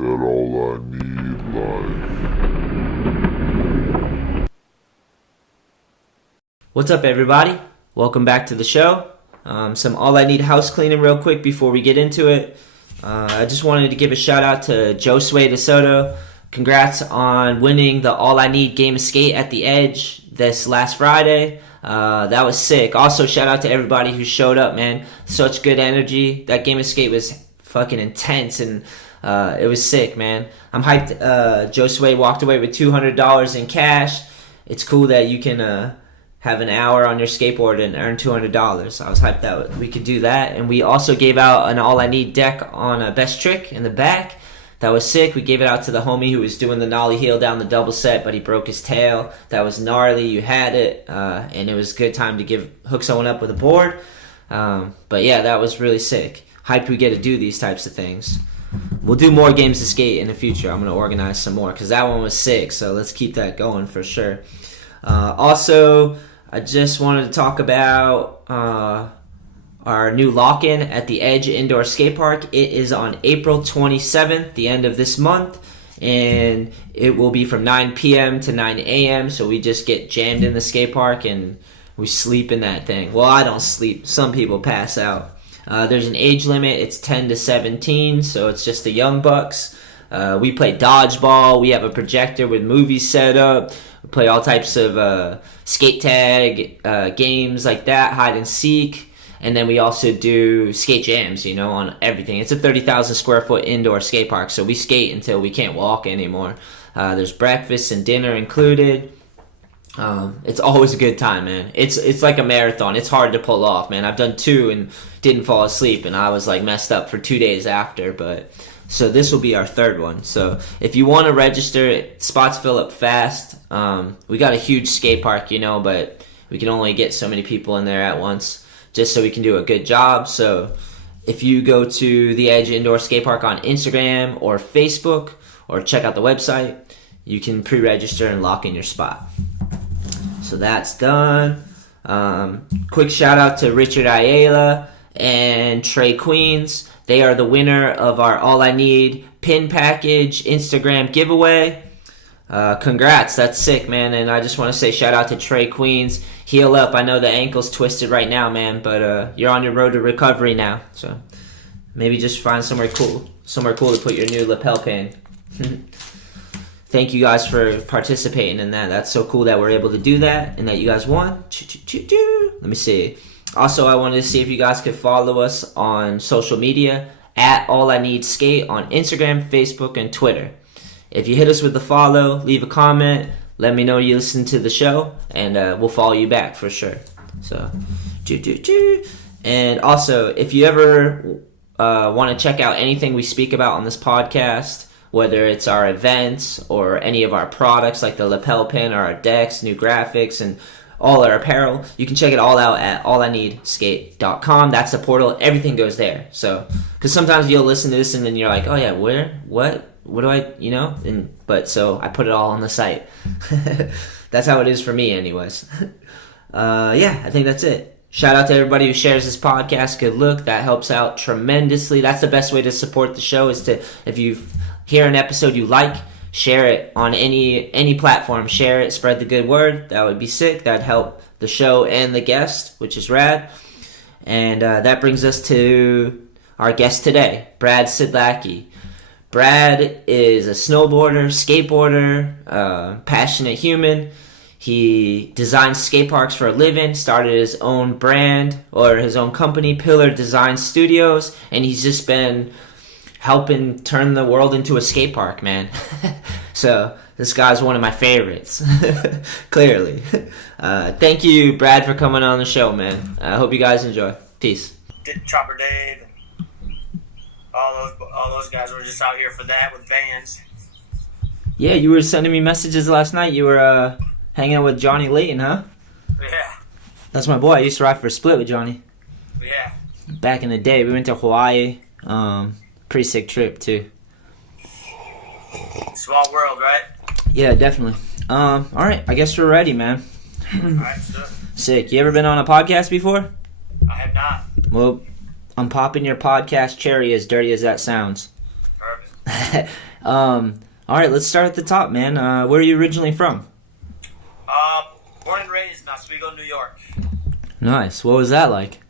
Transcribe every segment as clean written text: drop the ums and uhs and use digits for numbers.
Got all I need life. What's up, everybody? Welcome back to the show. Some all I need house cleaning real quick before we get into it. I just wanted to give a shout out to Josue DeSoto. Congrats on winning the All I Need Game of Skate at the Edge this last Friday. That was sick. Also, shout out to everybody who showed up, man. Such good energy. That game of skate was fucking intense, and it was sick, man. I'm hyped. Josue walked away with $200 in cash. It's cool that you can have an hour on your skateboard and earn $200. I was hyped that we could do that. And we also gave out an All I Need deck on a best trick in the back. That was sick. We gave it out to the homie who was doing the nollie heel down the double set, but he broke his tail. That was gnarly. You had it. And it was a good time to hook someone up with a board. But yeah, that was really sick. Hyped we get to do these types of things. We'll do more games of skate in the future. I'm going to organize some more because that one was sick. So let's keep that going for sure. Also, I just wanted to talk about our new lock-in at the Edge Indoor Skate Park. It is on April 27th, the end of this month, and it will be from 9 p.m. to 9 a.m., so we just get jammed in the skate park and we sleep in that thing. Well, I don't sleep. Some people pass out. There's an age limit. It's 10 to 17, so it's just the young bucks. We play dodgeball. We have a projector with movies set up. We play all types of skate tag games like that, hide and seek, and then we also do skate jams, on everything. It's a 30,000 square foot indoor skate park, so we skate until we can't walk anymore. There's breakfast and dinner included. It's always a good time, man. It's like a marathon. It's hard to pull off, man. I've done 2 and didn't fall asleep, and I was like messed up for 2 days after, but so this will be our 3rd one. So if you want to register, spots fill up fast. We got a huge skate park, but we can only get so many people in there at once just so we can do a good job. So if you go to the Edge Indoor Skate Park on Instagram or Facebook or check out the website, you can pre-register and lock in your spot. So that's done. Quick shout out to Richard Ayala and Trey Queens. They are the winner of our All I Need pin package Instagram giveaway. Congrats, that's sick, man. And I just want to say shout out to Trey Queens. Heal up. I know the ankle's twisted right now, man, but you're on your road to recovery now. So maybe just find somewhere cool to put your new lapel pin. Thank you guys for participating in that. That's so cool that we're able to do that and that you guys won. Let me see. Also, I wanted to see if you guys could follow us on social media at All I Need Skate on Instagram, Facebook, and Twitter. If you hit us with the follow, leave a comment, let me know you listen to the show, and we'll follow you back for sure. So, and also, if you ever want to check out anything we speak about on this podcast, whether it's our events or any of our products like the lapel pin or our decks, new graphics, and all our apparel, you can check it all out at allineedskate.com. That's the portal. Everything goes there. So, because sometimes you'll listen to this and then you're like, oh yeah, what do I, so I put it all on the site. That's how it is for me anyways. Yeah, I think that's it. Shout out to everybody who shares this podcast. Good look. That helps out tremendously. That's the best way to support the show is to, if you hear an episode you like, share it on any platform. Share it, spread the good word. That would be sick. That'd help the show and the guest, which is rad. And that brings us to our guest today, Brad Siedlecki. Brad is a snowboarder, skateboarder, passionate human. He designs skate parks for a living, started his own brand or his own company, Pillar Design Studios, and he's just been helping turn the world into a skate park, man. So this guy's one of my favorites, clearly. Thank you, Brad, for coming on the show, man. I hope you guys enjoy. Peace. Chopper Dave and all those guys were just out here for that with vans. Yeah, you were sending me messages last night. You were hanging out with Johnny Layton, huh? Yeah. That's my boy. I used to ride for a split with Johnny. Yeah. Back in the day, we went to Hawaii. Pretty sick trip too. Small world, right? Yeah, definitely. All right, I guess we're ready, man. All right, sure. Sick. You ever been on a podcast before? I have not. Well, I'm popping your podcast cherry, as dirty as that sounds. Perfect. All right, let's start at the top, man. Where are you originally from? Born and raised in Oswego, New York. Nice. What was that like?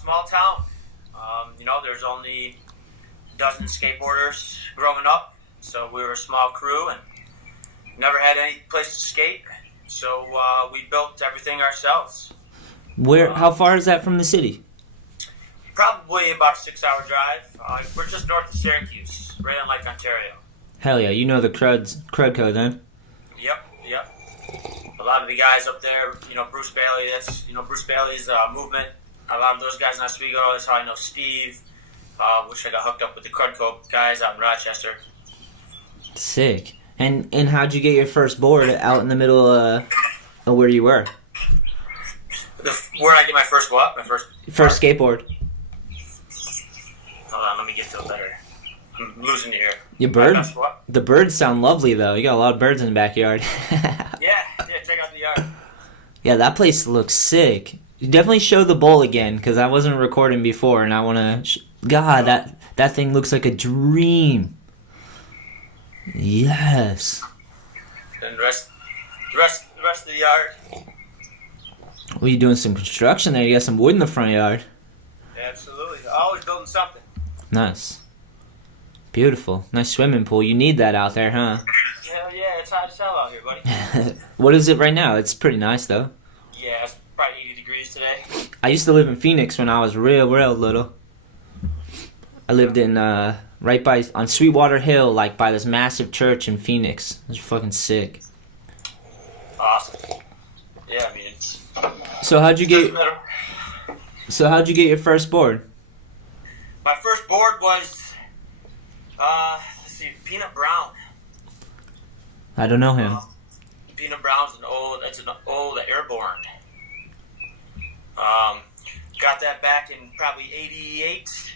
Small town. There's only a dozen skateboarders growing up, so we were a small crew and never had any place to skate. So we built everything ourselves. How far is that from the city? Probably about a 6-hour drive. We're just north of Syracuse, right on Lake Ontario. Hell yeah, you know the crud code then. Yep. A lot of the guys up there, Bruce Bailey, Bruce Bailey's movement. A lot of those guys in Oswego, that's how I know Steve. Wish I got hooked up with the crud code guys out in Rochester. Sick. And how'd you get your first board out in the middle of where you were? Where did I get my first what? My first skateboard. Hold on, let me get to it better. I'm losing you here. Your bird? The birds sound lovely, though. You got a lot of birds in the backyard. yeah, check out the yard. Yeah, that place looks sick. You definitely show the bowl again, because I wasn't recording before, and I want to... God, that thing looks like a dream. Yes. And the rest of the yard. Well, you doing some construction there. You got some wood in the front yard. Absolutely. Always building something. Nice. Beautiful. Nice swimming pool. You need that out there, huh? Hell yeah, it's hot as hell out here, buddy. What is it right now? It's pretty nice, though. Yeah, it's probably 80 degrees today. I used to live in Phoenix when I was real little. I lived in right on Sweetwater Hill, like by this massive church in Phoenix. It was fucking sick. Awesome. Yeah, I mean it's. So how'd you get your first board? My first board was, Peanut Brown. I don't know him. Peanut Brown's an old Airborne. Got that back in probably '88.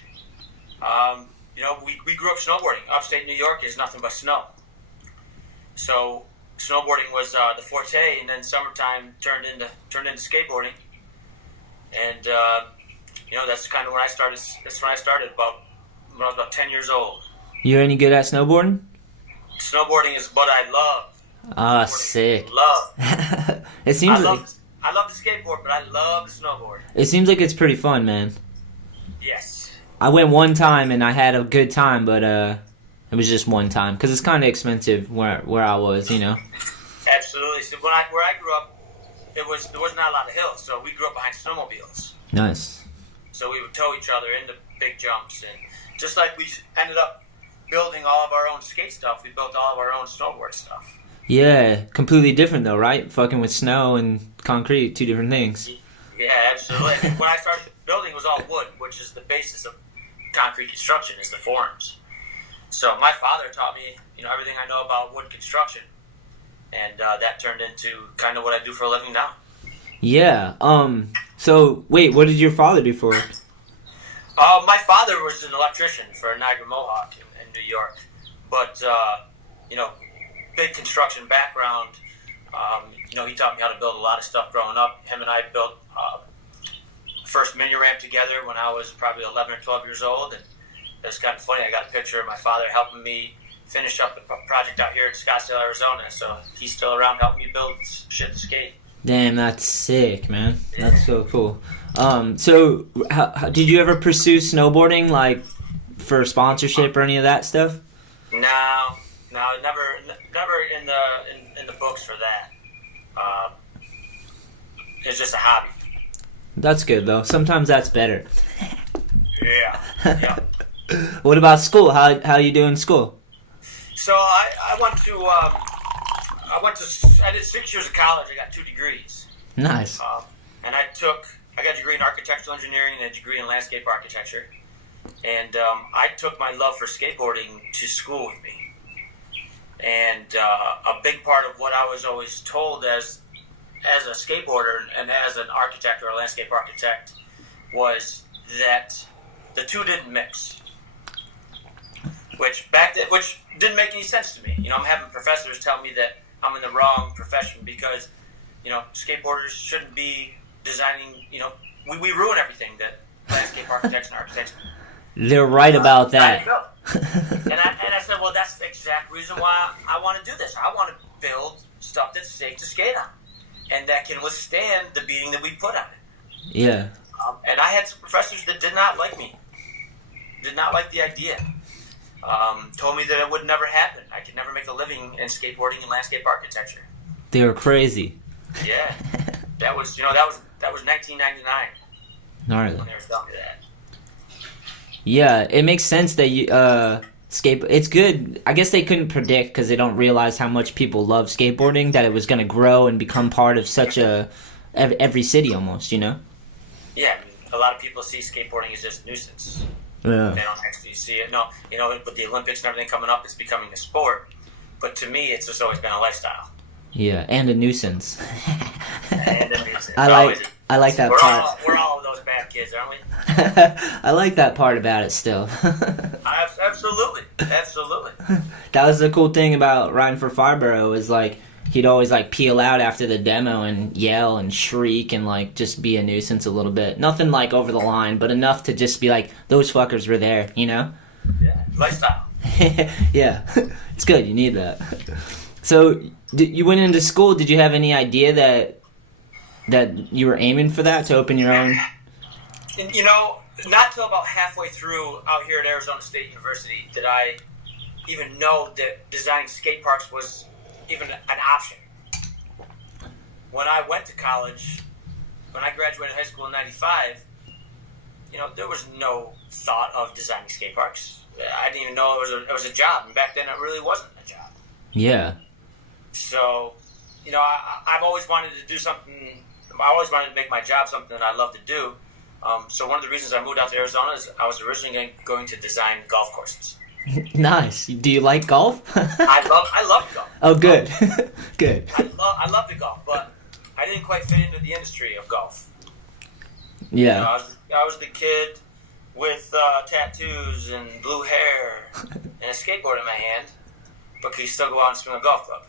We grew up snowboarding. Upstate New York is nothing but snow. So snowboarding was the forte, and then summertime turned into skateboarding. And that's kind of when I started. That's when I started when I was about 10 years old. You any good at snowboarding? Snowboarding is what I love. Ah, sick. Love. It seems I love the skateboard, but I love the snowboard. It seems like it's pretty fun, man. Yes. I went one time and I had a good time, but it was just one time because it's kind of expensive where I was, Absolutely. So where I grew up, there was not a lot of hills, so we grew up behind snowmobiles. Nice. So we would tow each other into big jumps, and just like we ended up building all of our own skate stuff, we built all of our own snowboard stuff. Yeah, completely different though, right? Fucking with snow and concrete, two different things. Yeah, absolutely. When I started building, it was all wood, which is the basis of concrete construction, is the forms. So my father taught me, everything I know about wood construction, and that turned into kind of what I do for a living now. Yeah. So wait, what did your father do for work? My father was an electrician for Niagara Mohawk in New York, but big construction background. He taught me how to build a lot of stuff growing up. Him and I built first mini ramp together when I was probably 11 or 12 years old, and it's kind of funny. I got a picture of my father helping me finish up the project out here in Scottsdale, Arizona. So he's still around helping me build shit to skate. Damn, that's sick, man. That's so cool. So how did you ever pursue snowboarding, like for sponsorship or any of that stuff? No, never in the books for that. It's just a hobby. That's good though. Sometimes that's better. Yeah. What about school? How you doing in school? So I did 6 years of college. I got 2 degrees. Nice. And I got a degree in architectural engineering and a degree in landscape architecture. And I took my love for skateboarding to school with me. And a big part of what I was always told as a skateboarder and as an architect or a landscape architect was that the two didn't mix. Which didn't make any sense to me. I'm having professors tell me that I'm in the wrong profession because, skateboarders shouldn't be designing, we ruin everything that landscape architects and architects. They're right about that. and that's the exact reason why I want to do this. I want to build stuff that's safe to skate on and that can withstand the beating that we put on it. Yeah. And I had some professors that did not like me, did not like the idea. Told me that it would never happen. I could never make a living in skateboarding and landscape architecture. They were crazy. Yeah, that was 1999 Gnarly. when they were telling me that. Yeah, it makes sense that you it's good. I guess they couldn't predict because they don't realize how much people love skateboarding that it was going to grow and become part of such every city almost. Yeah, I mean, a lot of people see skateboarding as just a nuisance. Yeah. They don't actually see it. No, with the Olympics and everything coming up, it's becoming a sport. But to me, it's just always been a lifestyle. Yeah, and a nuisance. And a nuisance. I like that part. We're all those bad kids, aren't we? I like that part about it still. Absolutely. That was the cool thing about riding for Farborough is like he'd always like peel out after the demo and yell and shriek and like just be a nuisance a little bit. Nothing like over the line, but enough to just be like those fuckers were there, you know? Yeah, lifestyle. Yeah, it's good. You need that. So you went into school. Did you have any idea that you were aiming for that to open your own? And, not till about halfway through out here at Arizona State University did I even know that designing skate parks was even an option. When I went to college, when I graduated high school in '95, there was no thought of designing skate parks. I didn't even know it was a job, and back then it really wasn't a job. Yeah. So, I've always wanted to do something. I always wanted to make my job something that I love to do. So one of the reasons I moved out to Arizona is I was originally going to design golf courses. Nice. Do you like golf? I love golf. Oh, good. Good. I love the golf, but I didn't quite fit into the industry of golf. Yeah. I was the kid with tattoos and blue hair and a skateboard in my hand, but could still go out and swing a golf club.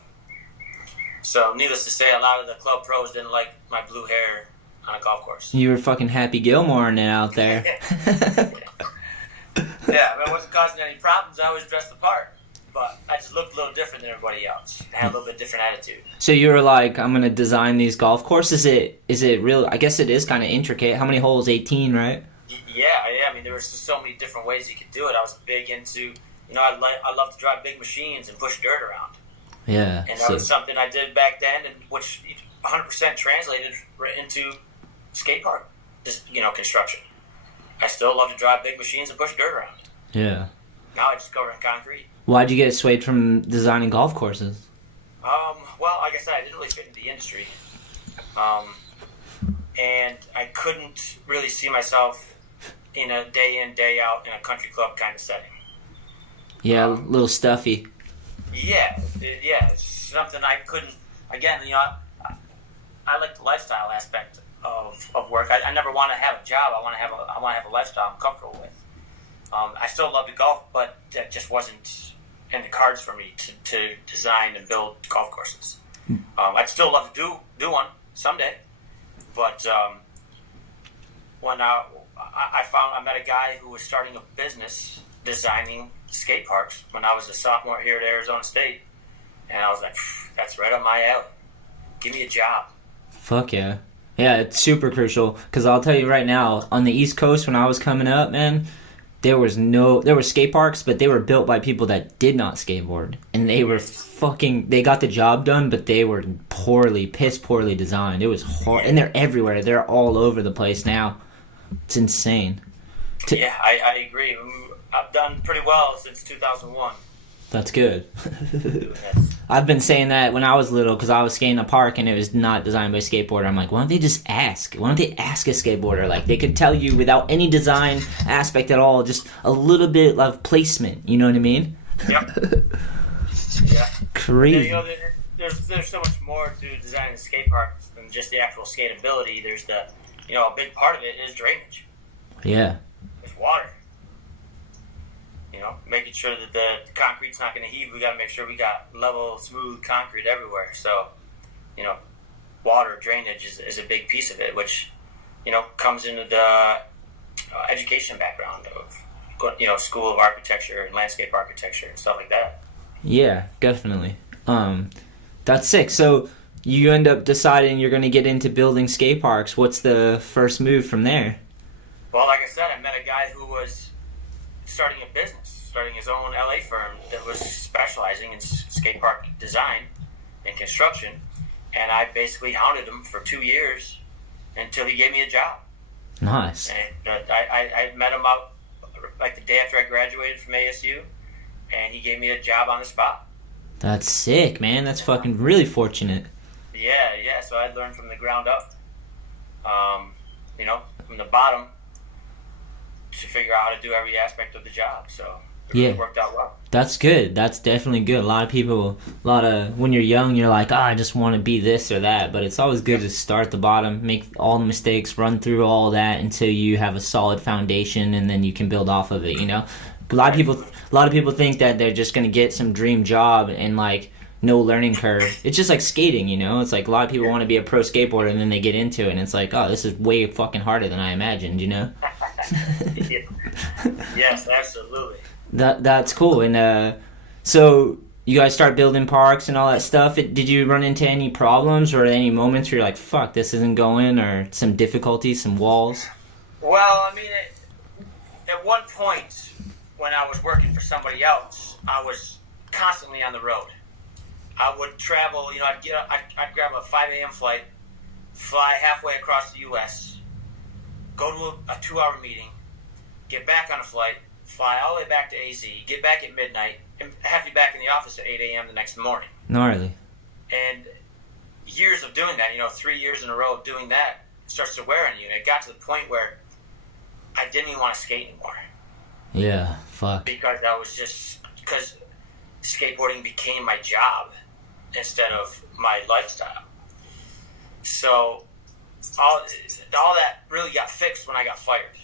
So, needless to say, a lot of the club pros didn't like my blue hair on a golf course. You were fucking Happy Gilmore out there. Yeah, I wasn't causing any problems. I always dressed the part. But I just looked a little different than everybody else. I had a little bit different attitude. So you were like, I'm going to design these golf courses. Is it real? I guess it is kind of intricate. How many holes? 18, right? Yeah. I mean, there was just so many different ways you could do it. I was big into, I love to drive big machines and push dirt around. Yeah. And that was something I did back then, and which 100% translated right into skate park, construction. I still love to drive big machines and push dirt around. Yeah. Now I just cover in concrete. Why'd you get swayed from designing golf courses? Well, like I said, I didn't really fit into the industry. And I couldn't really see myself in a day in, day out in a country club kind of setting. Yeah, a little stuffy. Yeah, it's something I couldn't. Again, I like the lifestyle aspect of work. I never want to have a job. I want to have a lifestyle I'm comfortable with. I still love to golf, but that just wasn't in the cards for me to design and build golf courses. I'd still love to do one someday, but when I met a guy who was starting a business designing skate parks when I was a sophomore here at Arizona State, and I was like, that's right up my alley. Give me a job. Fuck yeah. Yeah, it's super crucial, because I'll tell you right now, on the East Coast when I was coming up, man, there were skate parks, but they were built by people that did not skateboard, and they were they got the job done, but they were piss poorly designed. It was hard, and they're everywhere. They're all over the place now. It's insane. Yeah, I agree. I've done pretty well since 2001. That's good. I've been saying that when I was little because I was skating a park and it was not designed by a skateboarder. I'm like, why don't they just ask? Why don't they ask a skateboarder? Like, they could tell you without any design aspect at all, just a little bit of placement. You know what I mean? Yep. Yeah. Crazy. Yeah, there's so much more to designing a skate park than just the actual skatability. There's a big part of it is drainage. Yeah. There's water. Making sure that the concrete's not going to heave. We got to make sure we got level, smooth concrete everywhere. So, water drainage is a big piece of it, which, comes into the education background of, School of Architecture and Landscape Architecture and stuff like that. Yeah, definitely. That's sick. So you end up deciding you're going to get into building skate parks. What's the first move from there? Well, like I said, I met a guy who was starting a business, starting his own LA firm that was specializing in skatepark design and construction, and I basically hounded him for 2 years until he gave me a job. Nice. And I met him out like the day after I graduated from ASU, and he gave me a job on the spot. That's sick, man. That's fucking really fortunate. Yeah. So I learned from the ground up, from the bottom, to figure out how to do every aspect of the job. So it really worked out well. That's good. That's definitely good. A lot of people, when you're young, you're like, I just want to be this or that. But it's always good to start at the bottom, make all the mistakes, run through all that until you have a solid foundation, and then you can build off of it, you know? A lot of people think that they're just going to get some dream job and, like, no learning curve. It's just like skating, you know? It's like a lot of people want to be a pro skateboarder, and then they get into it, and it's like, oh, this is way fucking harder than I imagined, you know? Yes, absolutely. That's cool. And so you guys start building parks and all that stuff. Did you run into any problems or any moments where you're like, fuck, this isn't going, or some difficulties, some walls? Well, I mean, at one point when I was working for somebody else, I was constantly on the road. I would travel, I'd grab a 5 a.m. flight, fly halfway across the U.S., go to a 2-hour meeting, get back on a flight, fly all the way back to AZ, get back at midnight, and have to be back in the office at 8 a.m. the next morning. Gnarly. And years of doing that, 3 years in a row of doing that, starts to wear on you. And it got to the point where I didn't even want to skate anymore. Yeah, fuck. Because skateboarding became my job instead of my lifestyle. So all that really got fixed when I got fired.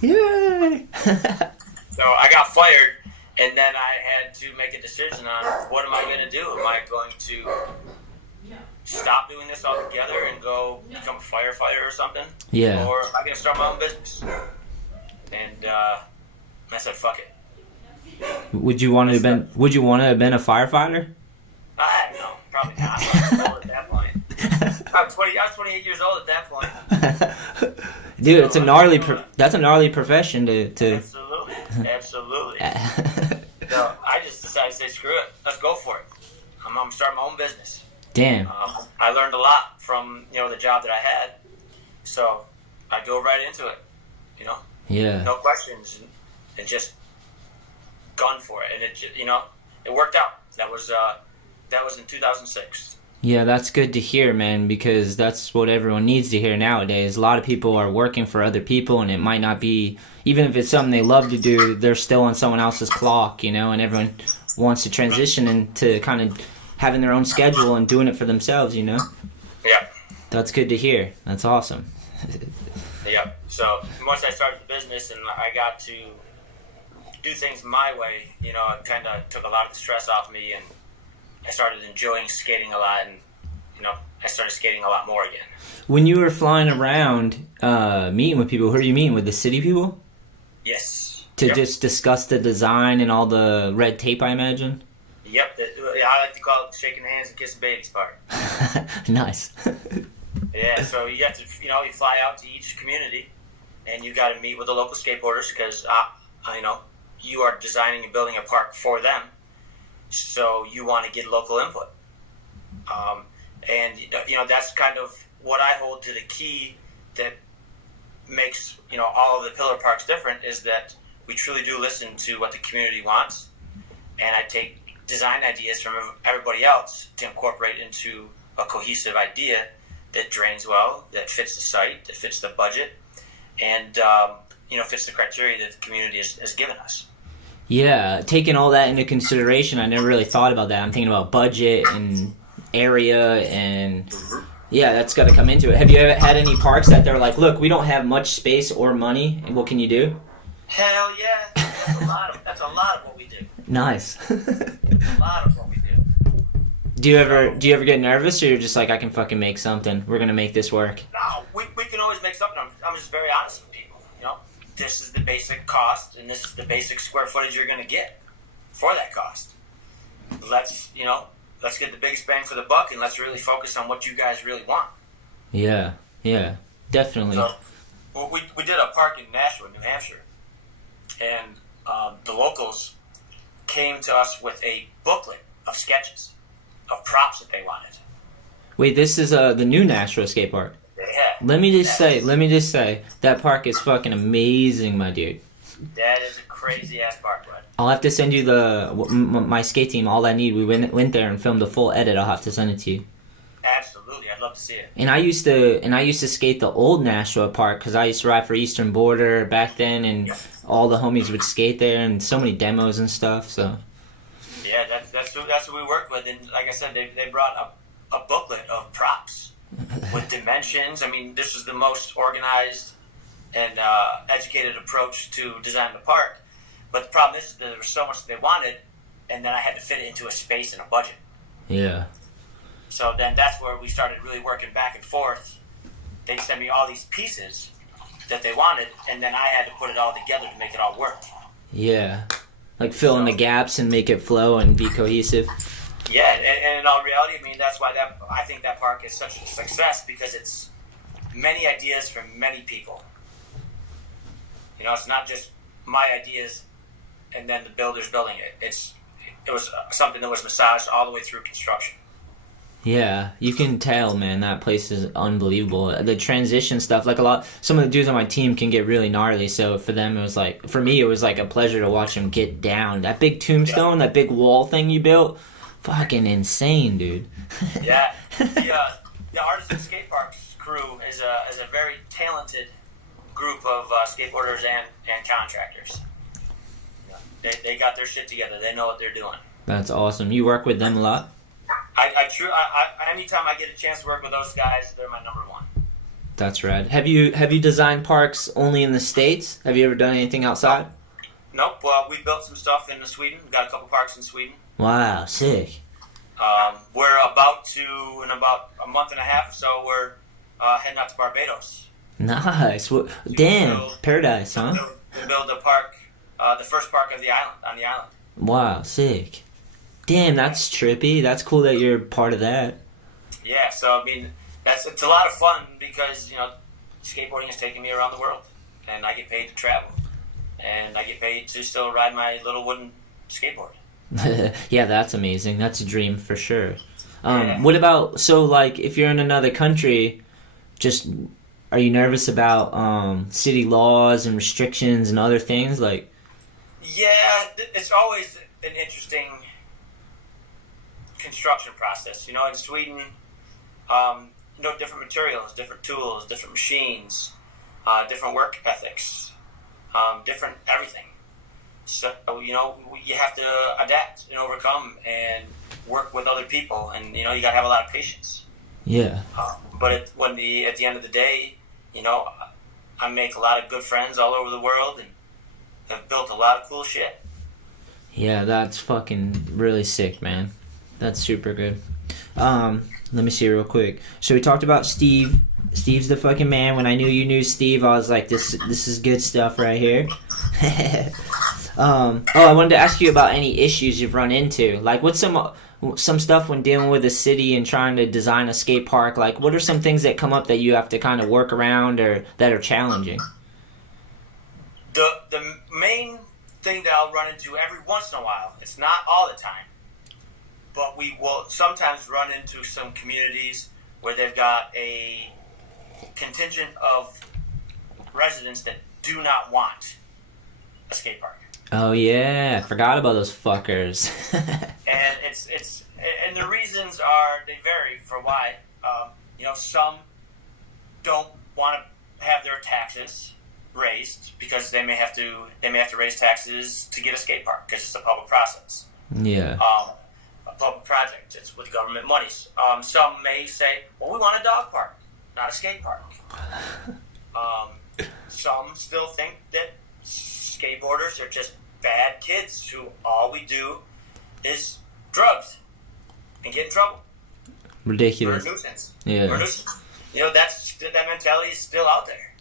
Yay! So I got fired, and then I had to make a decision on what am I going to do? Am I going to stop doing this altogether and go become a firefighter or something? Yeah. Or am I going to start my own business? And I said, fuck it. Would you want to have been a firefighter? I don't know, probably not. I was old at that point. I was 28 years old at that point. Dude, it's that's a gnarly profession to Absolutely. So I just decided to say, screw it, let's go for it. I'm gonna start my own business. Damn. I learned a lot from the job that I had, so I go right into it. Yeah. No questions, and just gone for it, and it worked out. That was in 2006. Yeah, that's good to hear, man, because that's what everyone needs to hear nowadays. A lot of people are working for other people, and it might not be, even if it's something they love to do, they're still on someone else's clock, and everyone wants to transition into kind of having their own schedule and doing it for themselves, Yeah. That's good to hear. That's awesome. Yeah. So once I started the business and I got to do things my way, it kind of took a lot of the stress off me, and I started enjoying skating a lot, and I started skating a lot more again. When you were flying around meeting with people, who are you meeting with? The city people? Yes. To just discuss the design and all the red tape, I imagine? Yep. I like to call it shaking hands and kissing babies part. Nice. Yeah, so you have to, you fly out to each community, and you got to meet with the local skateboarders because, you are designing and building a park for them. So you want to get local input. And that's kind of what I hold to the key that makes, all of the pillar parks different, is that we truly do listen to what the community wants. And I take design ideas from everybody else to incorporate into a cohesive idea that drains well, that fits the site, that fits the budget, and, fits the criteria that the community has given us. Yeah, taking all that into consideration, I never really thought about that. I'm thinking about budget and area, and yeah, that's got to come into it. Have you ever had any parks that they're like, look, we don't have much space or money, and what can you do? Hell yeah, that's a lot of what we do. Nice. A lot of what we do. Do you ever get nervous, or you're just like, I can fucking make something. We're gonna make this work. No, we can always make something. I'm just very honest with people. This is the basic cost, and this is the basic square footage you're gonna get. for that cost. Let's get the biggest bang for the buck, and let's really focus on what you guys really want. Yeah, definitely. So, we did a park in Nashua, New Hampshire, and the locals came to us with a booklet of sketches of props that they wanted. Wait, this is the new Nashua skate park. Yeah. Let me just say, that park is fucking amazing, my dude. That is a crazy ass park, bud. I'll have to send you my skate team. All I need. We went there and filmed a full edit. I'll have to send it to you. Absolutely, I'd love to see it. And I used to skate the old Nashua park because I used to ride for Eastern Border back then, and all the homies would skate there, and so many demos and stuff. So. Yeah, that's what we worked with, and like I said, they brought up a booklet of props with dimensions. I mean, this was the most organized and educated approach to design the park. But the problem is that there was so much that they wanted, and then I had to fit it into a space and a budget. Yeah. So then that's where we started really working back and forth. They sent me all these pieces that they wanted, and then I had to put it all together to make it all work. Yeah. Like fill in the gaps and make it flow and be cohesive. Yeah, and in all reality, I mean, that's why I think that park is such a success, because it's many ideas from many people. You know, it's not just my ideas and then the builders building it. It was something that was massaged all the way through construction. Yeah, you can tell, man, that place is unbelievable. The transition stuff, like some of the dudes on my team can get really gnarly, so for them for me it was like a pleasure to watch them get down. That big tombstone, that big wall thing you built, fucking insane, dude. Yeah, the Artisan Skate Parks crew is a very talented group of skateboarders and contractors. They got their shit together. They know what they're doing. That's awesome. You work with them a lot? Anytime I get a chance to work with those guys, they're my number one. That's rad. Have you designed parks only in the States? Have you ever done anything outside? Nope. Well, we built some stuff in Sweden. We've got a couple parks in Sweden. Wow, sick. We're about to, in about a month and a half or so, we're heading out to Barbados. Nice. Damn, paradise, huh? To build a park, the first park on the island. Wow, sick. Damn, that's trippy. That's cool that you're part of that. Yeah, so I mean, it's a lot of fun because, you know, skateboarding has taken me around the world, and I get paid to travel, and I get paid to still ride my little wooden skateboard. Yeah, that's amazing. That's a dream for sure. Yeah. What about, so like, if you're in another country, are you nervous about city laws and restrictions and other things? Like, yeah, it's always an interesting construction process. You know, in Sweden, different materials, different tools, different machines, different work ethics, different everything. So, you have to adapt and overcome and work with other people, and, you got to have a lot of patience. Yeah. But at the end of the day, I make a lot of good friends all over the world and have built a lot of cool shit. Yeah, that's fucking really sick, man. That's super good. Let me see real quick. So we talked about Steve. Steve's the fucking man. When I knew you knew Steve, I was like, this is good stuff right here. I wanted to ask you about any issues you've run into. Like, what's some stuff when dealing with a city and trying to design a skate park? Like, what are some things that come up that you have to kind of work around or that are challenging? The main thing that I'll run into every once in a while, it's not all the time, but we will sometimes run into some communities where they've got a contingent of residents that do not want a skate park. Oh yeah, I forgot about those fuckers. And and the reasons they vary for why. Some don't want to have their taxes raised because they may have to raise taxes to get a skate park because it's a public process. Yeah. A public project. It's with government monies. Some may say, well, we want a dog park, not a skate park. Some still think that skateboarders are just bad kids who all we do is drugs and get in trouble. Ridiculous. We're a nuisance. Yeah. We're a nuisance. That mentality is still out there.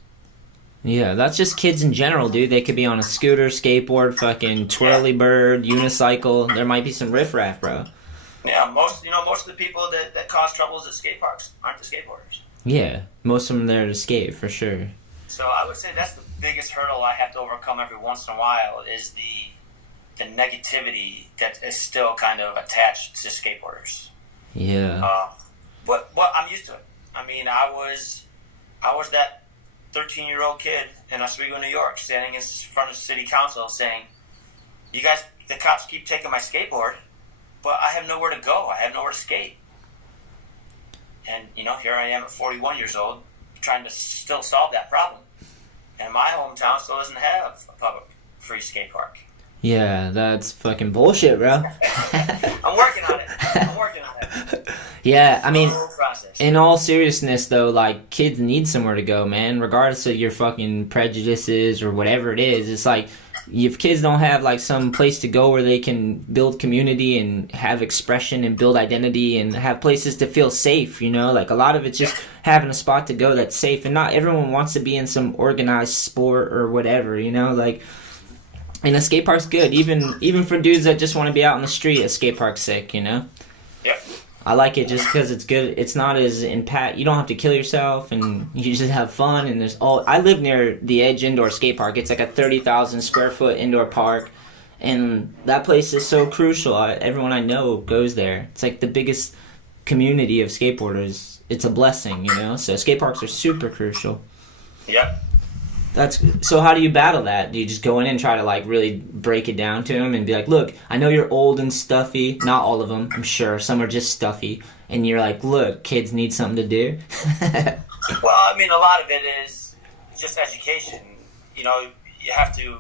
Yeah, that's just kids in general, dude. They could be on a scooter, skateboard, fucking twirly bird, unicycle. There might be some riffraff, bro. Yeah, most of the people that cause troubles at skate parks aren't the skateboarders. Yeah, most of them there to skate, for sure. So I would say that's the biggest hurdle I have to overcome every once in a while is the negativity that is still kind of attached to skateboarders. Yeah. But I'm used to it. I mean, I was that 13-year-old kid in Oswego, New York, standing in front of city council saying, "You guys, the cops keep taking my skateboard, but I have nowhere to go. I have nowhere to skate." And, here I am at 41 years old trying to still solve that problem. And my hometown still doesn't have a public free skate park. Yeah, that's fucking bullshit, bro. I'm working on it. Yeah, I mean, process. In all seriousness, though, like, kids need somewhere to go, man. Regardless of your fucking prejudices or whatever it is, it's like, if kids don't have, like, some place to go where they can build community and have expression and build identity and have places to feel safe, like, a lot of it's just having a spot to go that's safe. And not everyone wants to be in some organized sport or whatever, like... And a skate park's good, even for dudes that just want to be out on the street. A skate park's sick, Yeah. I like it just because it's good. It's not as impact. You don't have to kill yourself, and you just have fun. And there's all. I live near the Edge Indoor Skate Park. It's like a 30,000 square foot indoor park, and that place is so crucial. Everyone I know goes there. It's like the biggest community of skateboarders. It's a blessing, So skate parks are super crucial. Yep. So how do you battle that? Do you just go in and try to like really break it down to them and be like, look, I know you're old and stuffy. Not all of them, I'm sure. Some are just stuffy. And you're like, look, kids need something to do. Well, I mean, a lot of it is just education. You have to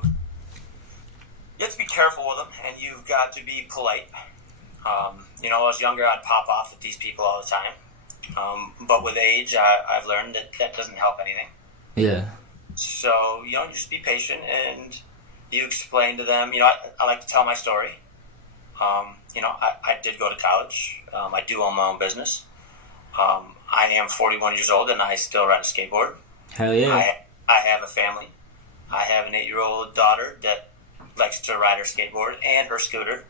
be careful with them, and you've got to be polite. When I was younger, I'd pop off with these people all the time. But with age, I've learned that doesn't help anything. Yeah. So, you just be patient and you explain to them, I like to tell my story. I did go to college. I do own my own business. I am 41 years old and I still ride a skateboard. Hell yeah. I have a family. I have an 8-year-old daughter that likes to ride her skateboard and her scooter.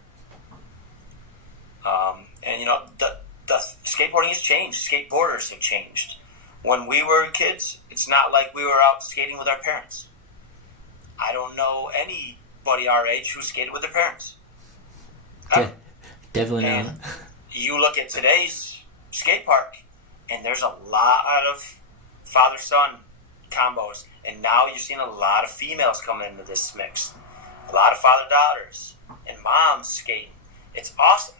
The skateboarding has changed. Skateboarders have changed. When we were kids, it's not like we were out skating with our parents. I don't know anybody our age who skated with their parents. Definitely and not. You look at today's skate park, and there's a lot of father-son combos. And now you're seeing a lot of females coming into this mix. A lot of father-daughters and moms skating. It's awesome.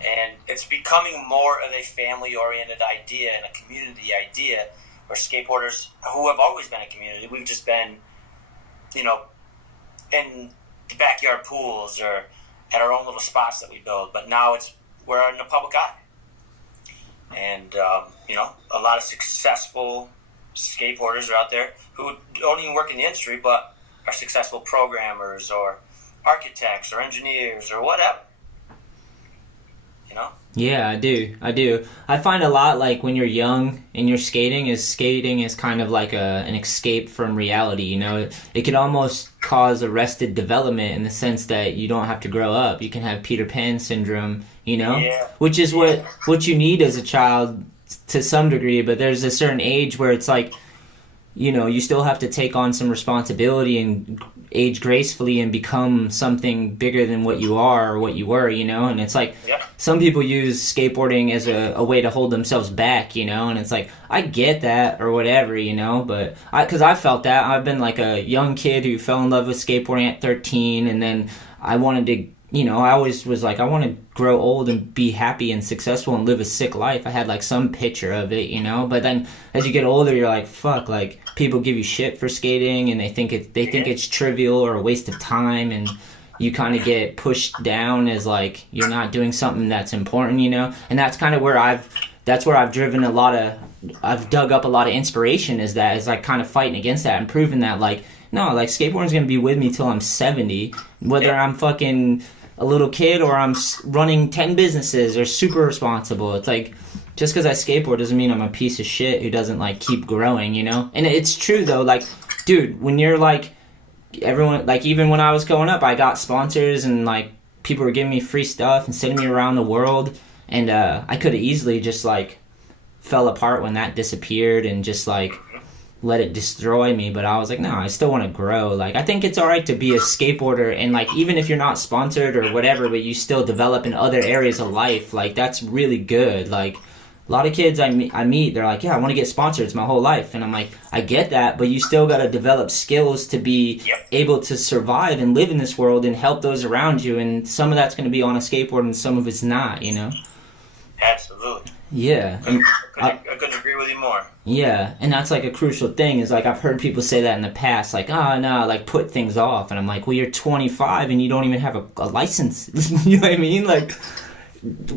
And it's becoming more of a family-oriented idea and a community idea where skateboarders, who have always been a community, we've just been, in the backyard pools or at our own little spots that we build. But now we're in the public eye. And, a lot of successful skateboarders are out there who don't even work in the industry, but are successful programmers or architects or engineers or whatever. Yeah, I do. I find a lot like when you're young and you're skating is kind of like an escape from reality, It can almost cause arrested development in the sense that you don't have to grow up. You can have Peter Pan syndrome, Yeah. Which is what you need as a child to some degree, but there's a certain age where it's like, you still have to take on some responsibility and age gracefully and become something bigger than what you are or what you were, and it's like some people use skateboarding as a way to hold themselves back, and it's like, I get that or whatever, but because I felt that. I've been like a young kid who fell in love with skateboarding at 13, and then I wanted to, I always was like, I want to grow old and be happy and successful and live a sick life. I had like some picture of it, but then as you get older, you're like, fuck, like people give you shit for skating and they think it's trivial or a waste of time, and you kind of get pushed down as like you're not doing something that's important, and that's kind of where I've driven I've dug up a lot of inspiration is like kind of fighting against that and proving that like, no, like skateboarding's going to be with me till I'm 70, whether I'm fucking a little kid or I'm running 10 businesses or super responsible. It's like just because I skateboard doesn't mean I'm a piece of shit who doesn't like keep growing, you know? And it's true though, like, dude, when you're like, everyone, like, even when I was growing up, I got sponsors and like people were giving me free stuff and sending me around the world, and I could have easily just like fell apart when that disappeared and just like let it destroy me. But I was like, no, I still want to grow. Like, I think it's all right to be a skateboarder, and like even if you're not sponsored or whatever, but you still develop in other areas of life, like that's really good. Like, a lot of kids I meet, they're like, yeah, I want to get sponsored. It's my whole life. And I'm like, I get that, but you still got to develop skills to be able to survive and live in this world and help those around you. And some of that's going to be on a skateboard and some of it's not, you know? Absolutely. Yeah. I couldn't agree with you more. Yeah. And that's like a crucial thing is like, I've heard people say that in the past, like, oh, no, like put things off. And I'm like, well, you're 25 and you don't even have a license. You know what I mean? Like,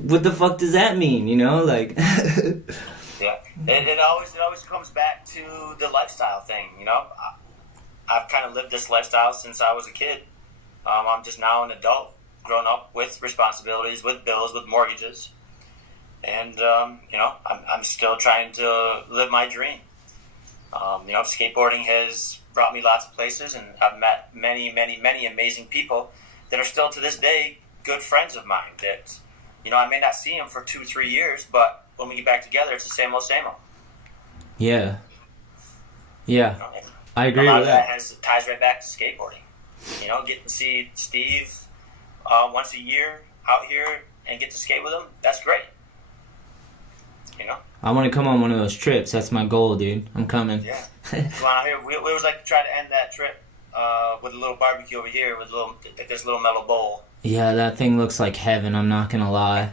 what the fuck does that mean, you know? Like, yeah, it always comes back to the lifestyle thing, you know? I've kind of lived this lifestyle since I was a kid. I'm just now an adult, grown up with responsibilities, with bills, with mortgages. And, you know, I'm still trying to live my dream. You know, skateboarding has brought me lots of places, and I've met many, many, many amazing people that are still to this day good friends of mine that, you know, I may not see them for 2-3 years, but when we get back together, it's the same old, same old. Yeah. Yeah. You know, I agree with that. Ties right back to skateboarding. You know, getting to see Steve once a year out here and get to skate with him, that's great. You know? I want to come on one of those trips. That's my goal, dude. I'm coming. Yeah. Come on out here. We always like to try to end that trip with a little barbecue over here with this little metal bowl. Yeah, that thing looks like heaven, I'm not going to lie.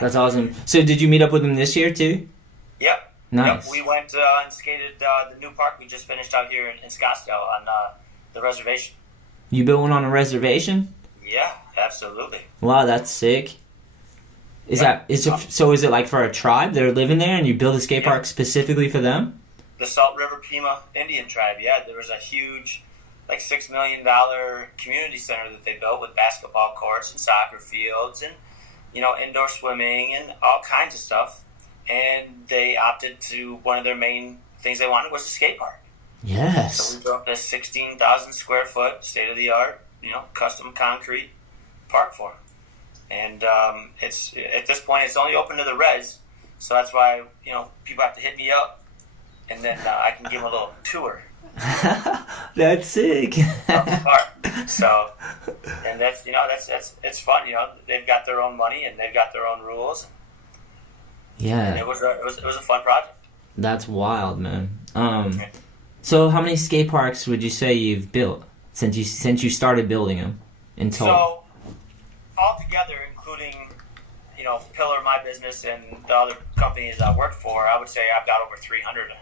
That's awesome. So did you meet up with him this year, too? Yep. Nice. Yep. We went and skated the new park we just finished out here in Scottsdale on the reservation. You built one on a reservation? Yeah, absolutely. Wow, that's sick. Is it like for a tribe? They're living there and you build a skate park specifically for them? The Salt River Pima Indian tribe, yeah. There was a huge, like $6 million community center that they built with basketball courts and soccer fields and, you know, indoor swimming and all kinds of stuff. And they opted to, one of their main things they wanted was a skate park. Yes. So we built a 16,000 square foot, state-of-the-art, you know, custom concrete park for them. And it's at this point, it's only open to the res. So that's why, you know, people have to hit me up. And then I can give them a little tour. That's sick. So, and that's, you know, that's it's fun. You know, they've got their own money and they've got their own rules. Yeah, and it was a fun project. That's wild, man. So how many skate parks would you say you've built since you started building them in total? So, altogether, including, you know, Pillar, my business, and the other companies I worked for, I would say I've got over 300.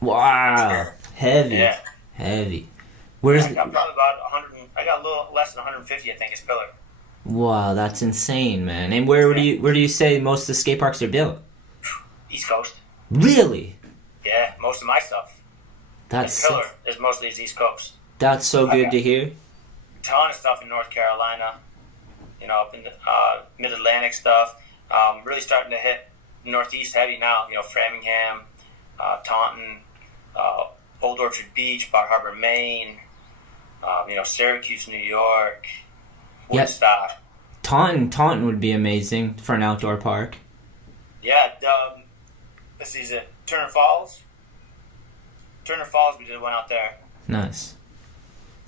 Wow, heavy. Yeah. Heavy. I'm probably about 100. I got a little less than 150, I think, is Pillar. Wow, that's insane, man. And where do you say most of the skate parks are built? East Coast. Really? Yeah, most of my stuff. That's Pillar is mostly East Coast. That's so good to hear. A ton of stuff in North Carolina. You know, up in the Mid-Atlantic stuff. Really starting to hit Northeast heavy now. You know, Framingham, Taunton, Old Orchard Beach, Bar Harbor, Maine. You know, Syracuse, New York, Woodstock. Yep. Taunton would be amazing for an outdoor park. Yeah, this is it. Turner Falls, we did one out there. Nice.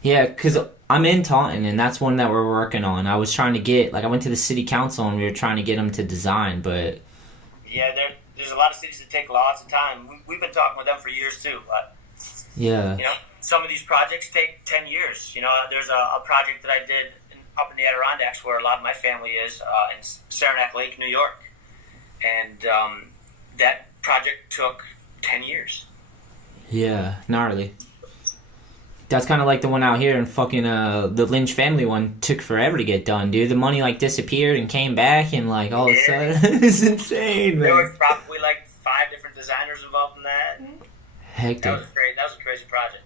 Yeah, because I'm in Taunton, and that's one that we're working on. I was trying to get, like, I went to the city council, and we were trying to get them to design, but... Yeah, there's a lot of cities that take lots of time. We've been talking with them for years, too, but... Yeah. You know, some of these projects take 10 years. You know, there's a project that I did up in the Adirondacks where a lot of my family is, in Saranac Lake, New York. And that project took 10 years. Yeah, gnarly. That's kind of like the one out here in fucking, the Lynch family one took forever to get done, dude. The money, like, disappeared and came back, and, like, all of a sudden, it's insane, man. There was probably, like, 5 different designers involved in that. Hectic. That was a crazy project.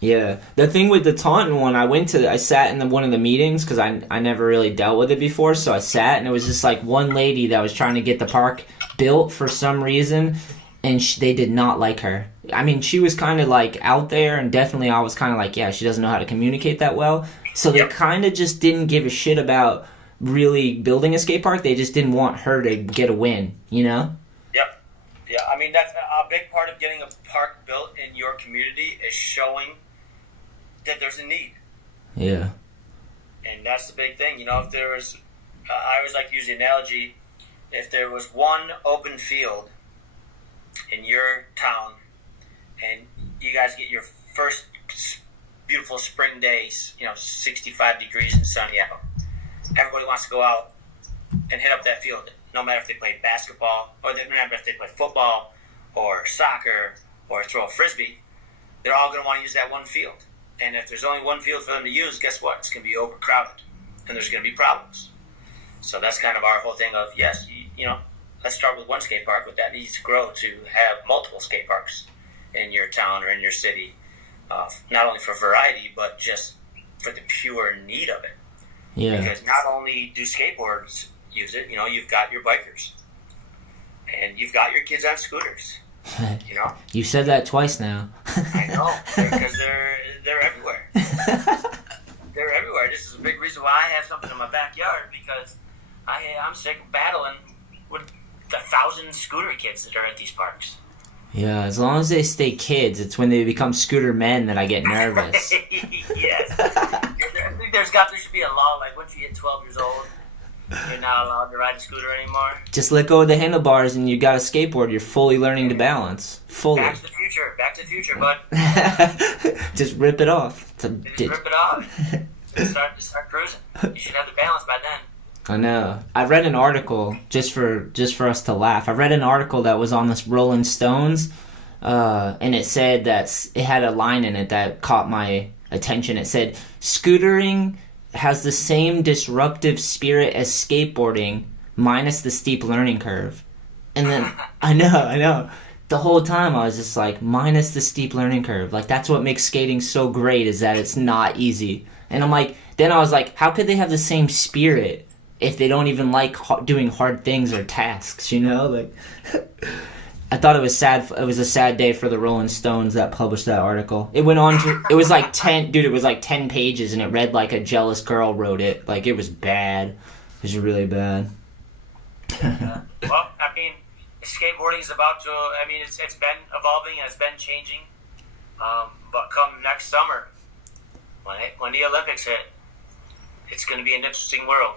Yeah. The thing with the Taunton one, I sat in one of the meetings because I never really dealt with it before. So I sat and it was just like one lady that was trying to get the park built for some reason. And they did not like her. I mean, she was kind of like out there, and definitely I was kind of like, yeah, she doesn't know how to communicate that well. So they kind of just didn't give a shit about really building a skate park. They just didn't want her to get a win, you know? Yep. Yeah, I mean, that's a big part of getting a park built in your community is showing that there's a need. Yeah. And that's the big thing. You know, if there was, I always like to use the analogy, if there was one open field in your town and you guys get your first beautiful spring days, 65 degrees and sunny out, everybody wants to go out and hit up that field, no matter if they play basketball or no matter if they play football or soccer or throw a frisbee. They're all going to want to use that one field. And if there's only one field for them to use, guess what? It's going to be overcrowded and there's going to be problems. So that's kind of our whole thing of, yes, let's start with one skate park, but that needs to grow to have multiple skate parks in your town or in your city, not only for variety, but just for the pure need of it. Yeah. Because not only do skateboards use it, you've got your bikers, and you've got your kids on scooters. You said that twice now. I know, because they're everywhere. They're everywhere. This is a big reason why I have something in my backyard, because I'm sick of battling with 1,000 scooter kids that are at these parks. Yeah, as long as they stay kids, it's when they become scooter men that I get nervous. Yes. I think there should be a law, like once you hit 12 years old, you're not allowed to ride a scooter anymore. Just let go of the handlebars and you got a skateboard. You're fully learning to balance. Fully. Back to the future, bud. Just rip it off. Rip it off. Start cruising. You should have the balance by then. I know. I read an article just for us to laugh. I read an article that was on this Rolling Stones, and it said that it had a line in it that caught my attention. It said, "Scootering has the same disruptive spirit as skateboarding, minus the steep learning curve." And then I know. The whole time I was just like, minus the steep learning curve. Like, that's what makes skating so great, is that it's not easy. And I'm like, then I was like, how could they have the same spirit if they don't even like doing hard things or tasks, Like, I thought it was sad. It was a sad day for the Rolling Stones that published that article. It went on to, it was like 10 pages, and it read like a jealous girl wrote it. Like, it was bad. It was really bad. Well, I mean, skateboarding is about to, it's been evolving and it's been changing. But come next summer, when the Olympics hit, it's going to be an interesting world.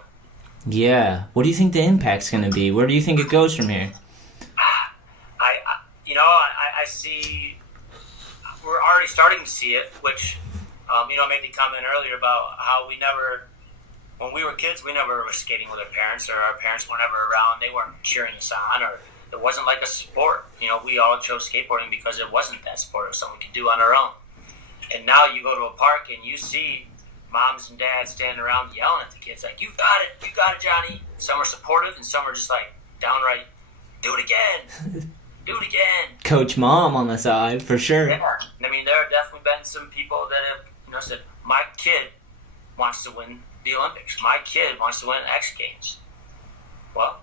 Yeah. What do you think the impact's going to be? Where do you think it goes from here? I see, we're already starting to see it, which, I made the comment earlier about how when we were kids, we never were skating with our parents, or our parents were never around. They weren't cheering us on, or it wasn't like a sport. We all chose skateboarding because it wasn't that sport. It was something we could do on our own. And now you go to a park and you see moms and dads standing around yelling at the kids like, you got it, Johnny. Some are supportive and some are just like downright, do it again. Coach Mom on the side, for sure. Yeah. I mean, there have definitely been some people that have, said, my kid wants to win the Olympics. My kid wants to win X Games. Well,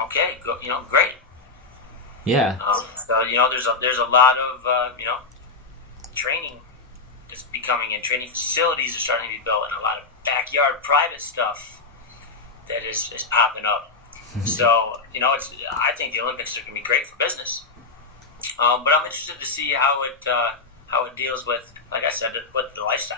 okay, great. Yeah. So, there's a lot of, training that's becoming, and training facilities are starting to be built, and a lot of backyard private stuff that is popping up. So, I think the Olympics are going to be great for business. But I'm interested to see how it deals with, like I said, with the lifestyle.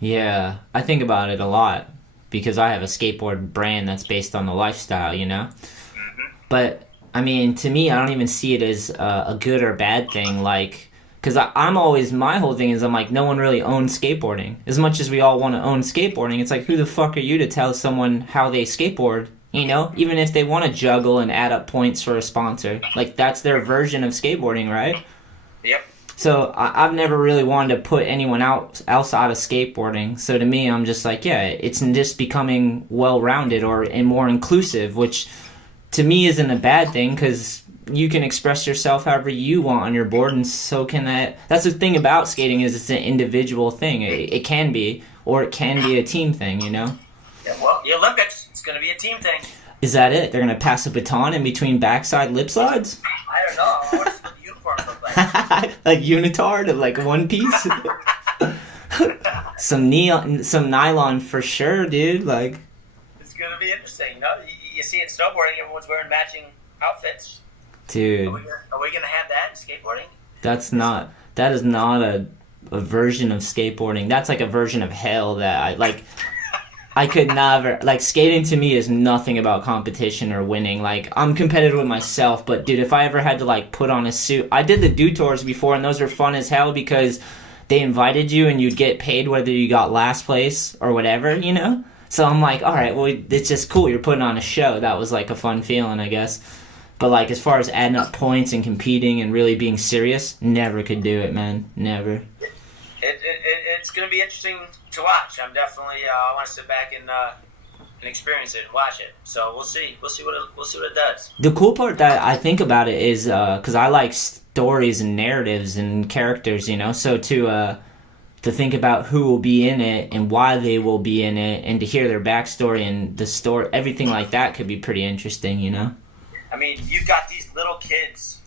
Yeah, I think about it a lot because I have a skateboard brand that's based on the lifestyle, Mm-hmm. But, I mean, to me, I don't even see it as a good or bad thing, like, because I'm always, my whole thing is I'm like, no one really owns skateboarding. As much as we all want to own skateboarding, it's like, who the fuck are you to tell someone how they skateboard? Even if they want to juggle and add up points for a sponsor. Like, that's their version of skateboarding, right? Yep. So I've never really wanted to put anyone else out of skateboarding. So to me, I'm just like, yeah, it's just becoming well-rounded and more inclusive, which to me isn't a bad thing because, you can express yourself however you want on your board, and so can that's the thing about skating, is it's an individual thing. It can be, or it can be a team thing, you know? Yeah, well, the Olympics, it's going to be a team thing. Is that it? They're going to pass a baton in between backside lip slides? I don't know. I want to see what the uniforms look like. Like unitard, like one piece? Some nylon for sure, dude. Like, it's going to be interesting. You know, you see it in snowboarding, everyone's wearing matching outfits. Dude. Are we going to have that in skateboarding? That is not a version of skateboarding. That's like a version of hell that I could never, like, skating to me is nothing about competition or winning. Like, I'm competitive with myself, but dude, if I ever had to like put on a suit, I did the do tours before, and those were fun as hell because they invited you and you'd get paid whether you got last place or whatever, you know? So I'm like, all right, well, it's just cool. You're putting on a show. That was like a fun feeling, I guess. But like, as far as adding up points and competing and really being serious, never could do it, man. Never. It's going to be interesting to watch. I'm definitely, I want to sit back and experience it and watch it. So we'll see. We'll see what it does. The cool part that I think about it is, because I like stories and narratives and characters, you know. So to think about who will be in it and why they will be in it, and to hear their backstory and the story, everything like that could be pretty interesting, you know. I mean, you've got these little kids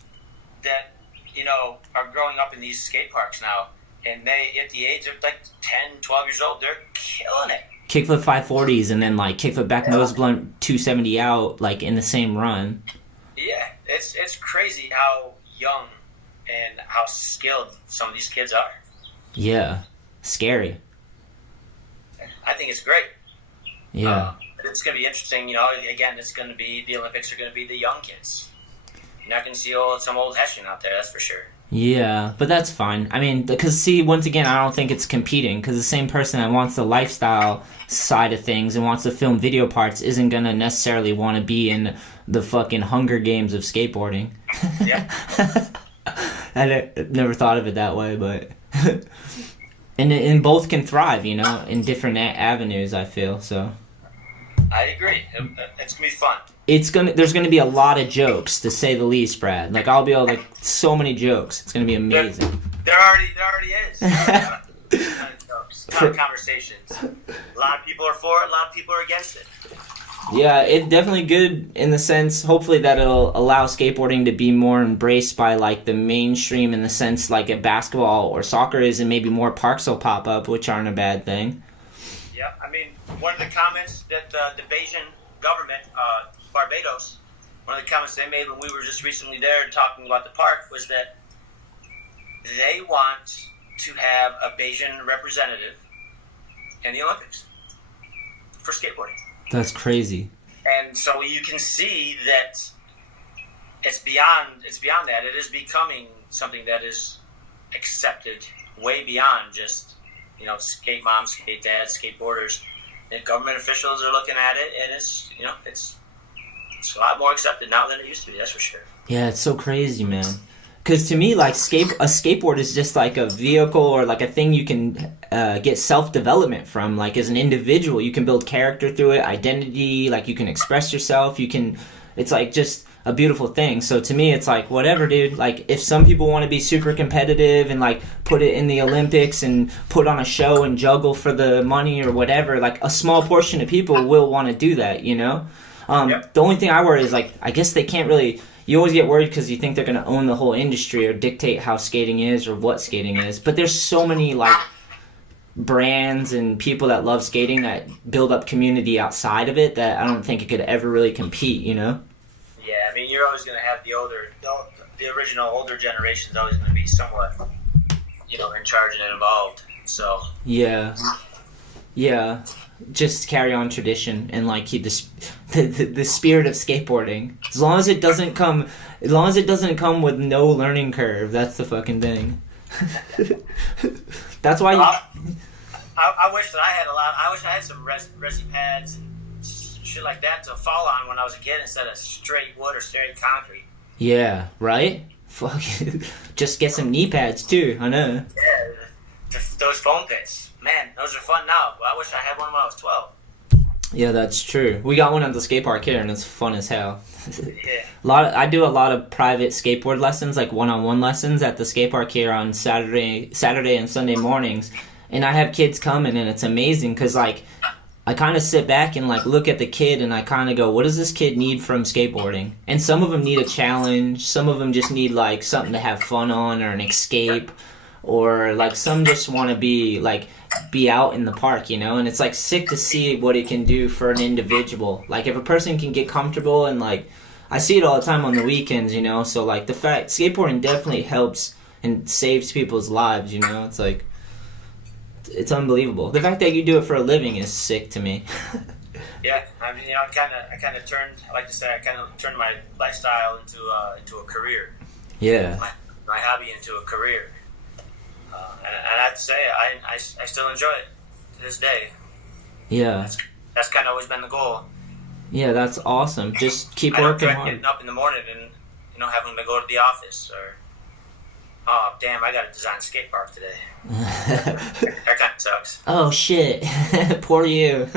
that, you know, are growing up in these skate parks now, and they, at the age of like 10, 12 years old, they're killing it. Kickflip 540s and then like kickflip back nose blunt 270 out, like in the same run. Yeah, it's crazy how young and how skilled some of these kids are. Yeah, scary. I think it's great. Yeah. It's going to be interesting, you know. Again, the Olympics are going to be the young kids. You're not going to see some old Hessian out there, that's for sure. Yeah, but that's fine. I mean, because see, once again, I don't think it's competing, because the same person that wants the lifestyle side of things and wants to film video parts isn't going to necessarily want to be in the fucking Hunger Games of skateboarding. Yeah. I never thought of it that way, but... and both can thrive, you know, in different avenues, I feel, so... I agree. It's gonna be fun. There's gonna be a lot of jokes, to say the least, Brad. Like, I'll be able to, so many jokes. It's gonna be amazing. There already is. Ton of jokes, ton of conversations. A lot of people are for it. A lot of people are against it. Yeah, it's definitely good in the sense, hopefully, that it'll allow skateboarding to be more embraced by like the mainstream, in the sense like a basketball or soccer is, and maybe more parks will pop up, which aren't a bad thing. Yeah, I mean, one of the comments that the Bayesian government, Barbados, one of the comments they made when we were just recently there talking about the park was that they want to have a Bayesian representative in the Olympics for skateboarding. That's crazy. And so you can see that it's beyond that. It is becoming something that is accepted way beyond just, you know, skate moms, skate dads, skateboarders. And government officials are looking at it, and it's, you know, it's a lot more accepted now than it used to be, that's for sure. Yeah, it's so crazy, man. Because to me, like, a skateboard is just like a vehicle or like a thing you can get self-development from. Like, as an individual, you can build character through it, identity, like you can express yourself, it's like just a beautiful thing. So to me, it's like, whatever, dude. Like, if some people want to be super competitive and like put it in the Olympics and put on a show and juggle for the money or whatever, like a small portion of people will want to do that, you know? The only thing I worry is, like, I guess they can't really... You always get worried because you think they're going to own the whole industry or dictate how skating is or what skating is. But there's so many, like, brands and people that love skating that build up community outside of it that I don't think it could ever really compete, you know? Yeah, I mean, you're always going to have the original older generation's always going to be somewhat, you know, in charge and involved. So... Yeah. Just carry on tradition and like keep the spirit of skateboarding. As long as it doesn't come with no learning curve, that's the fucking thing. That's why I wish that I had I wish I had some resi pads and shit like that to fall on when I was a kid instead of straight wood or straight concrete. Yeah, right? Fuck. Just get some knee pads too. I know. Yeah, those foam pits. Man, those are fun now. But I wish I had one when I was 12. Yeah, that's true. We got one at the skate park here, and it's fun as hell. Yeah. I do a lot of private skateboard lessons, like one-on-one lessons at the skate park here on Saturday and Sunday mornings, and I have kids coming, and it's amazing because like I kind of sit back and like look at the kid, and I kind of go, what does this kid need from skateboarding? And some of them need a challenge, some of them just need like something to have fun on or an escape, or like some just want to be out in the park, you know. And it's like sick to see what it can do for an individual. Like if a person can get comfortable, and like I see it all the time on the weekends, you know. So like the fact skateboarding definitely helps and saves people's lives, you know. It's like it's unbelievable. The fact that you do it for a living is sick to me. Yeah, I mean, you know, I kind of turned, I like to say, I kind of turned my lifestyle into a career. Yeah. My hobby into a career. And I have to say, I still enjoy it to this day. Yeah. That's kind of always been the goal. Yeah, that's awesome. Just keep I don't working dread hard. getting up in the morning and, you know, having to go to the office or, oh, damn, I got to design a skate park today. That kind of sucks. Oh, shit. Poor you.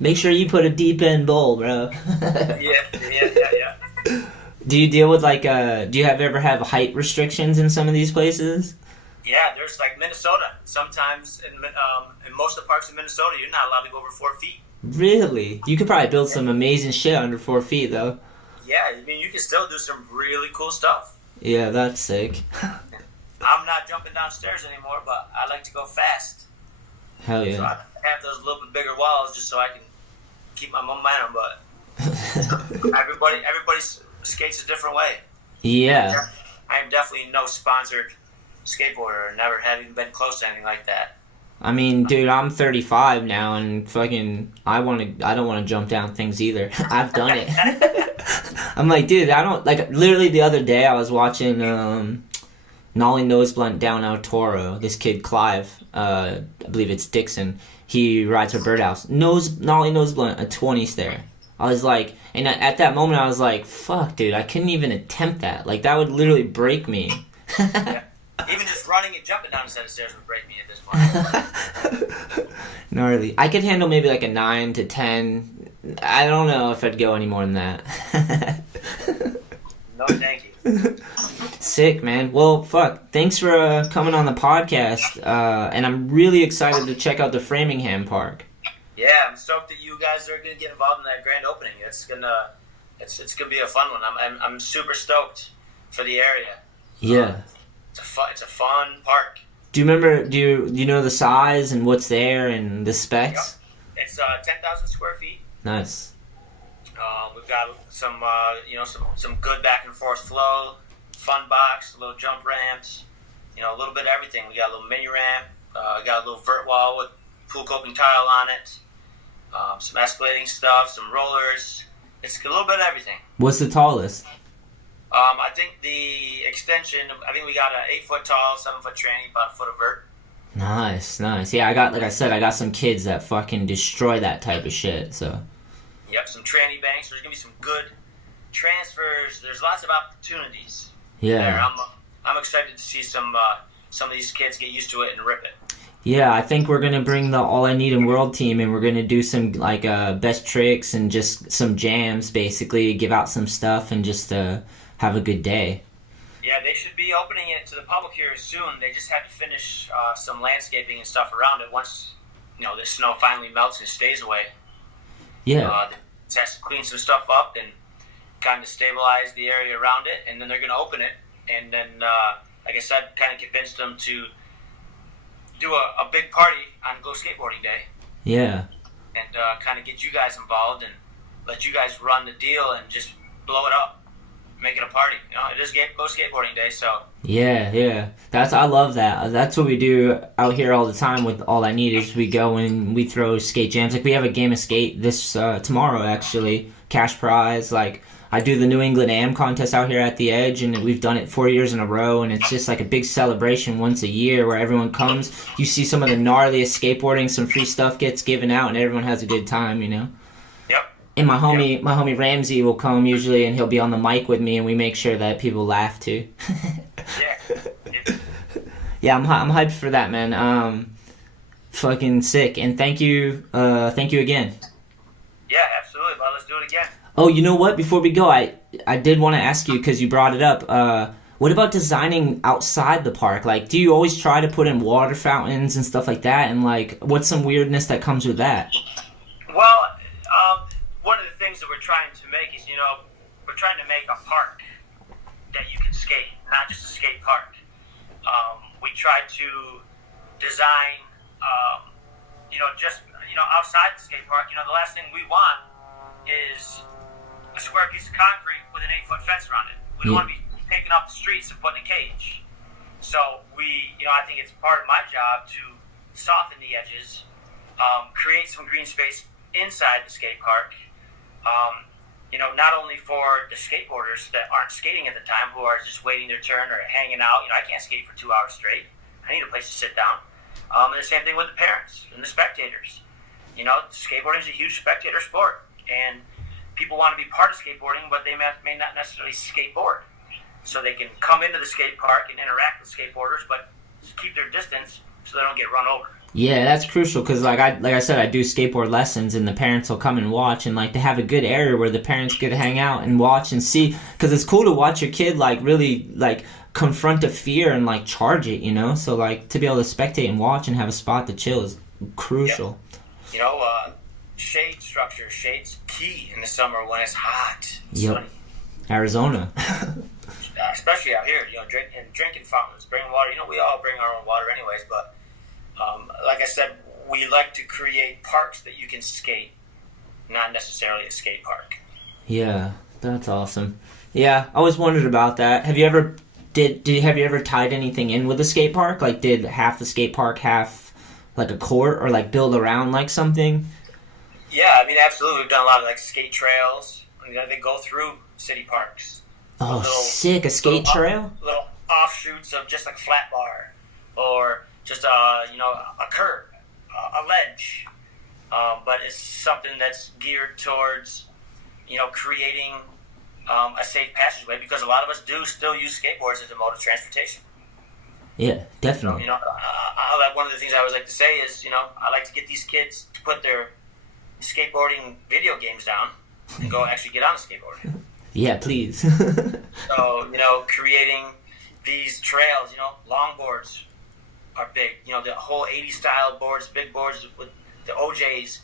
Make sure you put a deep end bowl, bro. Yeah. Do you deal with like, do you ever have height restrictions in some of these places? Yeah, there's like Minnesota. Sometimes in most of the parks in Minnesota, you're not allowed to go over 4 feet. Really? You could probably build some amazing shit under 4 feet, though. Yeah, I mean, you can still do some really cool stuff. Yeah, that's sick. I'm not jumping downstairs anymore, but I like to go fast. Hell So yeah. I have those little bit bigger walls just so I can keep my momentum, but everybody skates a different way. Yeah. I am definitely no sponsored skateboarder, never have even been close to anything like that. I mean, dude, I'm 35 now, and fucking, I don't want to jump down things either. I've done it. I'm like, dude, literally the other day I was watching, Nollie Nose Blunt down El Toro. This kid, Clive, I believe it's Dixon, he rides a birdhouse. Nollie Nose Blunt, a 20 stair. I was like, and at that moment I was like, fuck, dude, I couldn't even attempt that. Like, that would literally break me. Yeah. Even just running and jumping down a set of stairs would break me at this point. Gnarly. I could handle maybe like a 9 to 10. I don't know if I'd go any more than that. No, thank you. Sick, man. Well, fuck. Thanks for coming on the podcast. And I'm really excited to check out the Framingham Park. Yeah, I'm stoked that you guys are gonna get involved in that grand opening. It's gonna be a fun one. I'm super stoked for the area. Yeah. It's a fun park. Do you know the size and what's there and the specs? Yep. It's 10,000 square feet. Nice. We've got some some good back and forth flow, fun box, little jump ramps, a little bit of everything. We got a little mini ramp, got a little vert wall with pool coping tile on it, some escalating stuff, some rollers. It's a little bit of everything. What's the tallest? I think the extension, we got an 8-foot tall, 7-foot tranny, about a foot of vert. Nice. Yeah, I got some kids that fucking destroy that type of shit, so. Yep, some tranny banks. There's going to be some good transfers. There's lots of opportunities. Yeah. There. I'm excited to see some of these kids get used to it and rip it. Yeah, I think we're gonna bring the All I Need in World team, and we're gonna do some like best tricks and just some jams, basically give out some stuff and just have a good day. Yeah, they should be opening it to the public here soon. They just have to finish some landscaping and stuff around it once the snow finally melts and stays away. Yeah. It has to clean some stuff up and kind of stabilize the area around it, and then they're gonna open it, and then like I said, kind of convinced them to do a big party on Go Skateboarding Day. Yeah. And kind of get you guys involved and let you guys run the deal and just blow it up, make it a party. It is Go Skateboarding Day, so. Yeah. I love that. That's what we do out here all the time with All I Need is we go and we throw skate jams. Like we have a game of skate this tomorrow actually, cash prize. Like I do the New England AM contest out here at the Edge, and we've done it 4 years in a row, and it's just like a big celebration once a year where everyone comes. You see some of the gnarliest skateboarding, some free stuff gets given out, and everyone has a good time, Yep. And my homie Ramsey will come usually, and he'll be on the mic with me, and we make sure that people laugh too. Yeah, I'm hyped for that, man. Fucking sick, and thank you again. let's do it again. Oh, you know what? Before we go, I did want to ask you, because you brought it up. What about designing outside the park? Like, do you always try to put in water fountains and stuff like that? And, like, what's some weirdness that comes with that? Well, one of the things that we're trying to make is, we're trying to make a park that you can skate, not just a skate park. We try to design, outside the skate park. The last thing we want is a square piece of concrete with an 8-foot fence around it. We don't want to be taking off the streets and putting in a cage. So I think it's part of my job to soften the edges, create some green space inside the skate park. Not only for the skateboarders that aren't skating at the time, who are just waiting their turn or hanging out. I can't skate for 2 hours straight. I need a place to sit down. And the same thing with the parents and the spectators. Skateboarding is a huge spectator sport, and people want to be part of skateboarding, but they may not necessarily skateboard. So they can come into the skate park and interact with skateboarders, but keep their distance so they don't get run over. Yeah, that's crucial, because like I said, I do skateboard lessons, and the parents will come and watch, and like they have a good area where the parents get to hang out and watch and see, because it's cool to watch your kid like really like confront a fear and like charge it, So like to be able to spectate and watch and have a spot to chill is crucial. Yep. Shade structure, shade's key in the summer when it's hot, sunny. Arizona. Especially out here, drinking fountains, bringing water. We all bring our own water anyways, but like I said, we like to create parks that you can skate, not necessarily a skate park. Yeah, that's awesome. Yeah, I always wondered about that. Have you ever tied anything in with a skate park? Like, did half the skate park have like a court, or like build around like something? Yeah, absolutely. We've done a lot of like skate trails. They go through city parks. Oh, sick! A skate trail? Little offshoots of just like flat bar, or just a curb, a ledge. But it's something that's geared towards, creating a safe passageway, because a lot of us do still use skateboards as a mode of transportation. Yeah, definitely. One of the things I always like to say is, I like to get these kids to put their skateboarding video games down and go actually get on a skateboard. Yeah, please. So, creating these trails, longboards are big. The whole 80s style boards, big boards with the OJs,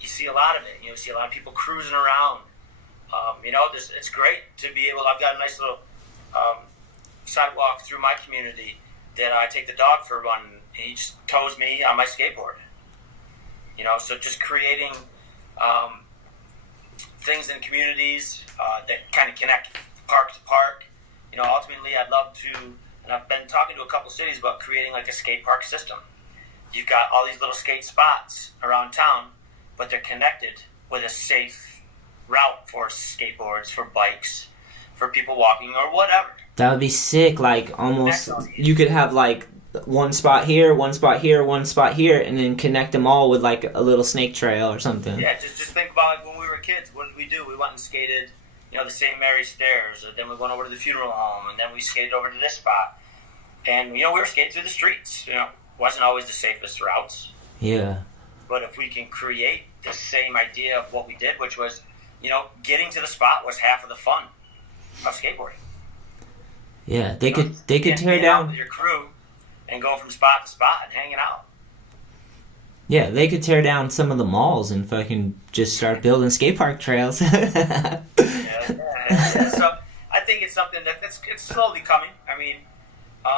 you see a lot of it. You see a lot of people cruising around. It's great to be able. I've got a nice little sidewalk through my community that I take the dog for a run, and he just tows me on my skateboard. So just creating things in communities that kind of connect park to park. Ultimately, I'd love to, and I've been talking to a couple cities about creating like a skate park system. You've got all these little skate spots around town, but they're connected with a safe route for skateboards, for bikes, for people walking, or whatever. That would be sick. Like, almost, you could have like one spot here, one spot here, one spot here, and then connect them all with like a little snake trail or something. Yeah, just think about like when we were kids. What did we do? We went and skated, the St. Mary's Stairs, and then we went over to the funeral home, and then we skated over to this spot. And, we were skating through the streets. Wasn't always the safest routes. Yeah. But if we can create the same idea of what we did, which was, getting to the spot was half of the fun of skateboarding. Yeah, they could tear down with your crew and go from spot to spot and hanging out. Yeah, they could tear down some of the malls and fucking just start building skatepark trails. Yeah. So I think it's something it's slowly coming.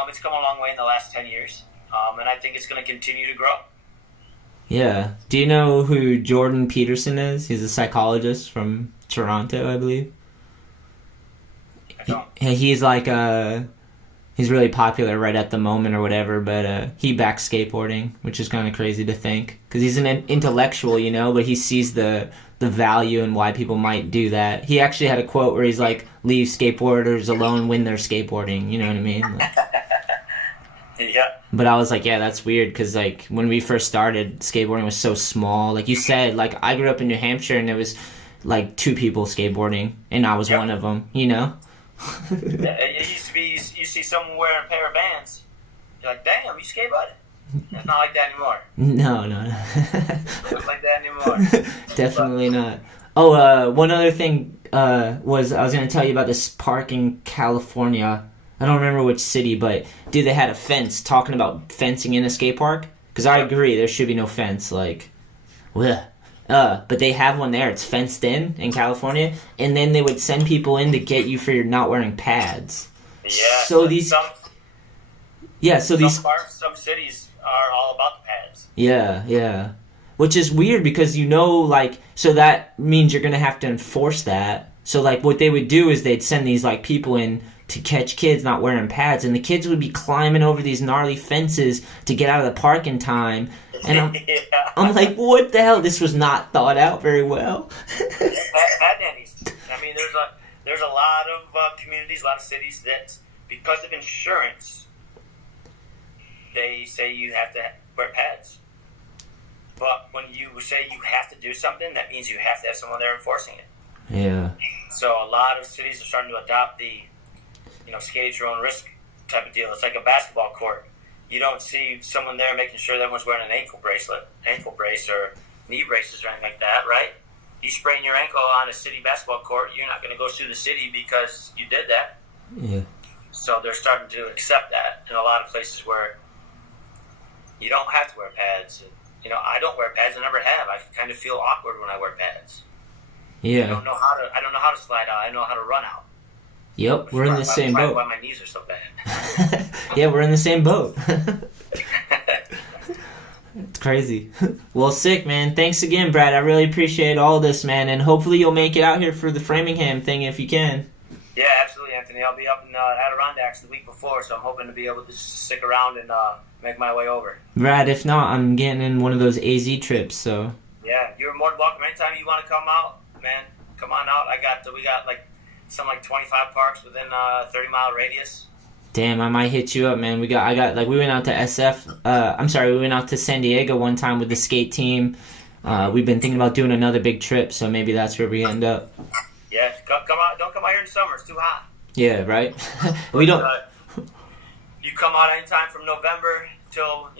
It's come a long way in the last 10 years, and I think it's going to continue to grow. Yeah. Do you know who Jordan Peterson is? He's a psychologist from Toronto, I believe. I don't. He's like he's really popular right at the moment or whatever, but he backs skateboarding, which is kind of crazy to think, because he's an intellectual, but he sees the value and why people might do that. He actually had a quote where he's like, leave skateboarders alone when they're skateboarding, you know what I mean? Like, yeah. But I was like, yeah, that's weird, because like when we first started, skateboarding was so small. Like you said, like I grew up in New Hampshire and there was like 2 people skateboarding, and I was one of them, Yeah, it used to be, you see someone wearing a pair of Vans, you're like, damn, you skateboarding? It's not like that anymore. No. It's not like that anymore. Definitely not. One other thing was I was going to tell you about this park in California. I don't remember which city, but dude, they had a fence talking about fencing in a skate park. Because I agree, there should be no fence. Like, bleh. But they have one there. It's fenced in California, and then they would send people in to get you for your not wearing pads. Yeah. So these. Some cities are all about the pads. Yeah. Which is weird because so that means you're gonna have to enforce that. So like what they would do is they'd send these like people in to catch kids not wearing pads, and the kids would be climbing over these gnarly fences to get out of the park in time. And I'm like, what the hell? This was not thought out very well. Pad nannies. I mean, there's a lot of communities, a lot of cities that, because of insurance, they say you have to wear pads. But when you say you have to do something, that means you have to have someone there enforcing it. Yeah. So a lot of cities are starting to adopt the, skate at your own risk type of deal. It's like a basketball court. You don't see someone there making sure that everyone's wearing an ankle brace, or knee braces or anything like that, right? You sprain your ankle on a city basketball court, you're not going to go sue the city because you did that. Yeah. So they're starting to accept that in a lot of places where you don't have to wear pads. I don't wear pads. I never have. I kind of feel awkward when I wear pads. Yeah. I don't know how to slide out. I know how to run out. Yep, we're in the same boat. Why my knees are so bad. Yeah, we're in the same boat. It's crazy. Well, sick, man. Thanks again, Brad. I really appreciate all this, man. And hopefully you'll make it out here for the Framingham thing if you can. Yeah, absolutely, Anthony. I'll be up in Adirondacks the week before, so I'm hoping to be able to just stick around and make my way over. Brad, if not, I'm getting in one of those AZ trips, so. Yeah, you're more than welcome. Anytime you want to come out, man, come on out. We got like 25 parks within a 30-mile radius. Damn, I might hit you up, man. We went out to we went out to San Diego one time with the skate team. We've been thinking about doing another big trip, so maybe that's where we end up. Yeah, come out. Don't come out here in the summer. It's too hot. Yeah, right? We don't. You come out anytime from November till,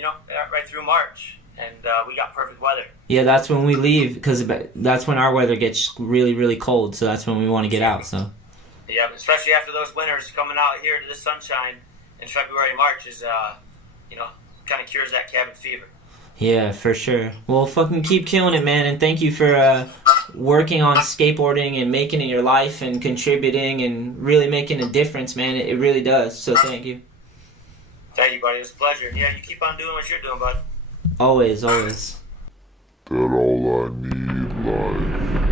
right through March. And we got perfect weather. Yeah, that's when we leave, because that's when our weather gets really, really cold, so that's when we want to get out, so. Yeah, especially after those winters, coming out here to the sunshine in February, March is, kind of cures that cabin fever. Yeah, for sure. Well, fucking keep killing it, man, and thank you for working on skateboarding and making it your life and contributing and really making a difference, man. It really does, so thank you. Thank you, buddy. It's a pleasure. Yeah, you keep on doing what you're doing, bud. Always. That all I need life.